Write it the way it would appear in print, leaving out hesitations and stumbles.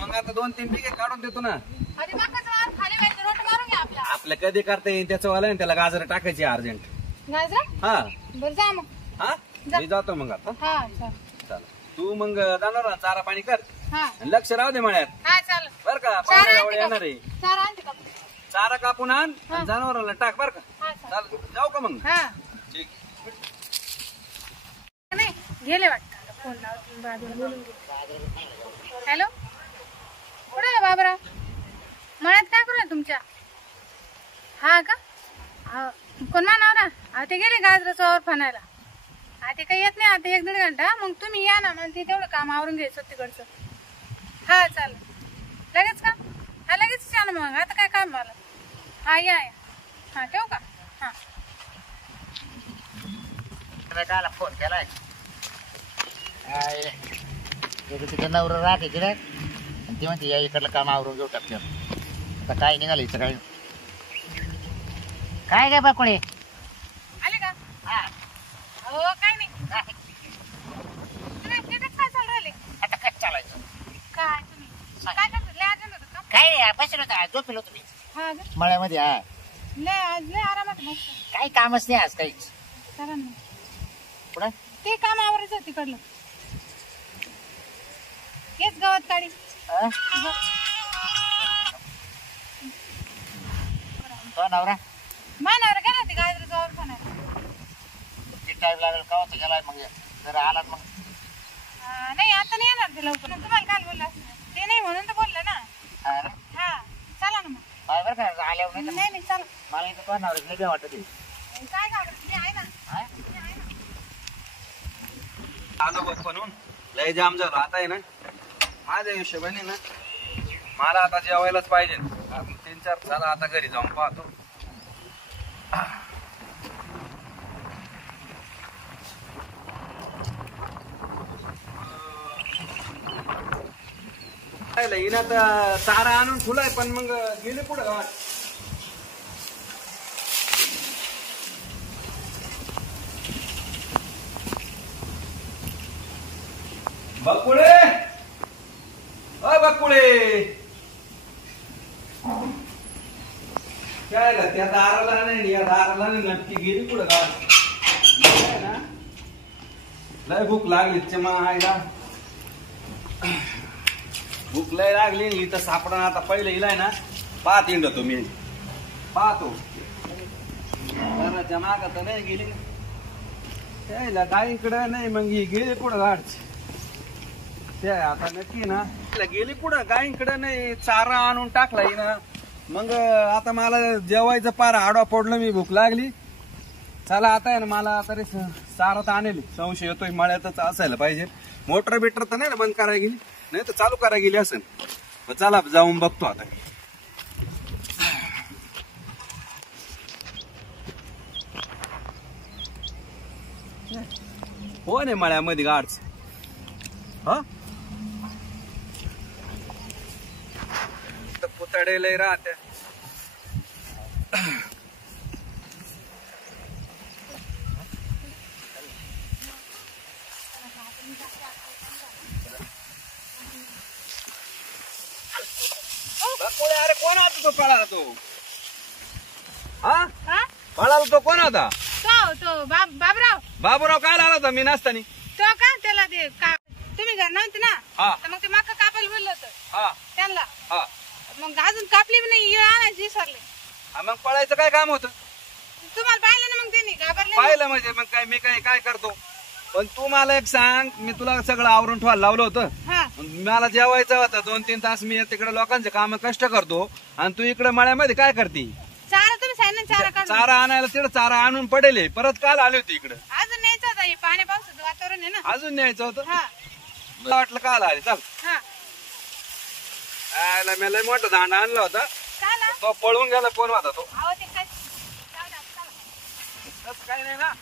मग आता 2-3 बिघे काढून देतो ना. आधी मकाचं वावर खाली व्हायचं, रोट मारून घ्या आपला. आपलं कधी करता येईल त्याचं वाला त्याला गाजर टाकायची अर्जंट. गाजर हा बरं जा मग. हा मी जातो मग आता. हा चल. चला तू मग जाणार ना चारा पाणी कर हा आणि लक्ष राहू दे मळ्यात हा चालेल. बर का. चारा पाहुणे आणते येणार आहे. चारा आणते का? चारा कापून आण आणि जनावराला टाक बर का. हा चालेल. चाल जाऊ का मग. हा ठीक. नाही गेले वाटतं. फोन लावून बाजूला बोलून घे. हॅलो कुठे आहे बाबरा? मळ्यात काय करू आहे तुमच्या? हा का? कोण मानावरा? ते गेले गाजराचं वावर फनायला. ते काही येत नाही आता 1-1.5 घंटा. मग तुम्ही या ना, मग ते तेवढं काम आवरून घ्यायचं तिकडचं. हा चालेल. लगेच का? हा लगेच या ना मग. आता काय काम मला. हा या या. हा ठेवू का? हा काला फोन केलाय तिथे नवरं राहते तिथे ती म्हणते या इकडलं काम आवरून घेऊ टाकते. आता काय निघालं इथं काय काय काय बाकुळे आले का? हो काय नाही. तुम्ही तिथेच काय चालू राहिले? आता काय चालायचं काय तुम्ही काय करतो? लय अर्जंट होतं का? काय नाही बसलो होता झोपेलो तुम्ही हा का? मळ्यामध्ये. हा लय आरामात मस्त. काही कामच नाही आज काहीच. करा ना. पुढं ते काम आवरायचं तिकडलं. हेच गावात काढी. तो नवरा मानावर गेला ते गाजराचं वावर फनायला. किती टाईम लागेल का होतं गेलाय मग जर आलात मग. नाही आता नाही येणार ते लवकर. तुम्हाला काल बोललं असं ते नाही म्हणून तर बोललं ना. हा चला ना मग. बरं का आल्यावर नाही नाही नाही चला. मला इथं तो नवरा लय वाटत काय घाबरत मी आहे ना. आलो बघ म्हणून लय जाम झालो. आता आहे ना माझ्या हिशोबाने ना मला आता जेवायलाच पाहिजे. 3-4 चला आता घरी जाऊन पाहतो. हिनं तर चारा आणून ठुलाय पण मग गेले पुढे गावात. बकुळे अ बकुळे काय त्या दाराला नाही या दाराला नाही नक्की गेली पुढे गावात ना. लय भूक लागली चमा आईला. भूक लय लागली इथं सापडा. आता पहिले इलाय ना पाहत इंडतो मी पाहतो. घराच्या माग तर नाही गेली त्याला गाईकडे नाही मग ही गेली पुढं गाडची. ते आता नक्की ना गेली पुढं गाईकडे नाही. चारा आणून टाकला ना. मग आता मला जेवायचं पार आडवा पडलं. मी भूक लागली. चला आता आहे ना मला तरी चारा तर आणेल. संशय येतोय मळ्यातच असायला पाहिजे. मोटर बिटर तर नाही ना बंद करायला गेली. नाही तर चालू करायला गेली असेल. चला जाऊन बघतो आता. हो नाही मळ्यामध्ये गाडच. हा पुतळे लय राहत्या. अरे कोण होता तो पळाला तो? हा पळाला तो कोण होता? तो बाबराव. बाबूराव काय आला होता मी नसतानी? तो का त्याला ते तुम्ही घर नव्हते ना. तर मग ते मका कापायला बोललं होतं त्यांना. मग अजून कापली नाही आणायची विसरले. मग पळायचं काय काम होतं? तुम्हाला पाहिलं ना मग त्यांनी घाबरले. पाहिलं म्हणजे मग काय मी काय करतो. पण तू मला एक सांग. मी तुला सगळं आवरून ठेवायला लावलं होतं. मला जेवायचं होतं 2-3 तास. मी तिकडे लोकांचे काम कष्ट करतो आणि तू इकडे मळ्यामध्ये काय करते? चारा तुम्ही सांगितलं चारा आणायला तिकडे चारा आणून पडेल. परत काल आले होते इकडे. अजून न्यायचं होतं. हे पाणी पावसाचं वातावरण आहे ना. अजून न्यायचं होतं. मला वाटलं काल आले. चल मी लय मोठा दांडा आणला होता. तो पळून गेला. कोण होता तो? काय काही नाही ना.